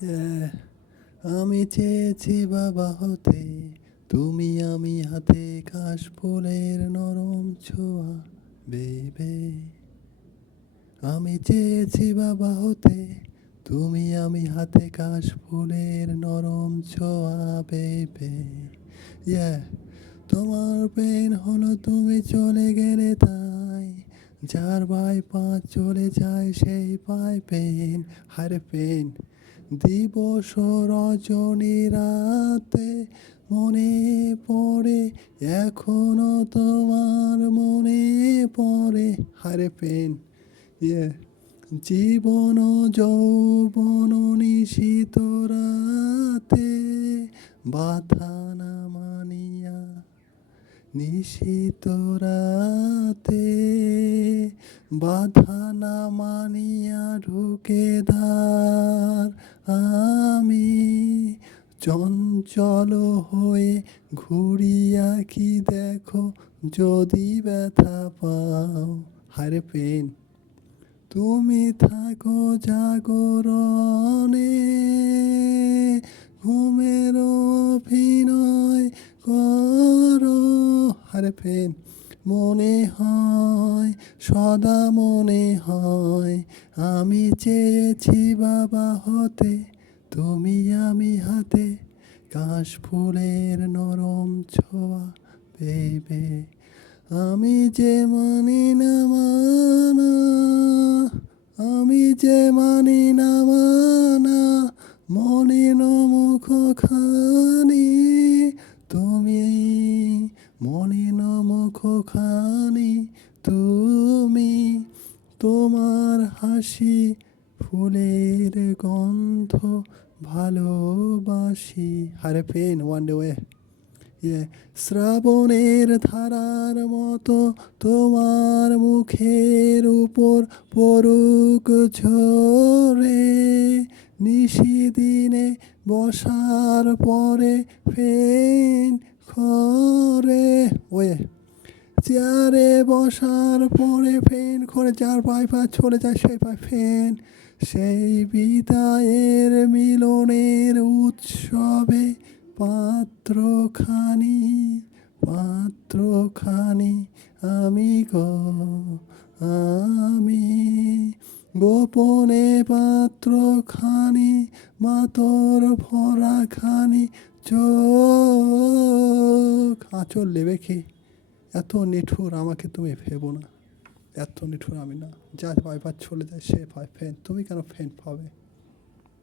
Yeah. আমি চেয়েছি বাবা হতে, তুমি আমি হাতে কাশ ফুলের নরম ছোঁয়া বেবে। আমি চেয়েছি বাবা হতে, তুমি আমি হাতে কাশ ফুলের নরম ছোঁয়া বেবে। Yeah. তোমার পেন হলো তুমি চলে গেলে তাই, যার ভাই পাঁচ চলে যায় সেই পায় পেন। হারে পেন দিবস রজনী রাতে মনে পড়ে, এখনো তোমার মনে পড়ে। হারে পেন ইয়ে জীবন যৌবন নিশীত রাতে বাধা না মানিয়া, নিশীত রাতে বাধা না মানিয়া ঢুকে দ্বার আমি, চঞ্চল হয়ে ঘুরিয়া কি দেখো যদি ব্যথা পাও। হারে পেন তুমি থাকো জাগরণে, ঘুমের অভিনয় করো। হারে পেন মনে হয়, সদা মনে হয়, আমি চেয়েছি বাবা হতে, তুমি আমি হাতে কাশ ফুলের নরম ছোঁয়া বেবে। আমি যে মানি না মানা, আমি যে মানি না মানা, মলিন মুখ খানি তুমি, মলিন মুখ খানি তুমি, তোমার হাসি ফুলের গন্ধ ভালোবাসি। হারে পেন ওয়ান ডে ওয়ে। শ্রাবণের ধারার মতো তোমার মুখের উপর পড়ুক ঝরে, নিশিদিনে বসার পরে ফেন করে। ওয়ে চেয়ারে বসার পরে ফেন করে, যার পায়ে পা চলে যায় সেই পায় ফেন। সেই বিদায়ের মিলনের উৎসবে পাত্রখানি, পাত্রখানি আমি গো, আমি গোপনে পাত্রখানি, মাতর ভরা খানি চোখ। আঁচল নেবে কি? এত নিঠুর আমাকে তুমি ভেবো না, এত নিঠুর আমি না। যা পায় পা চলে যায় সে পায় ফেন, তুমি কেন ফেন পাবে?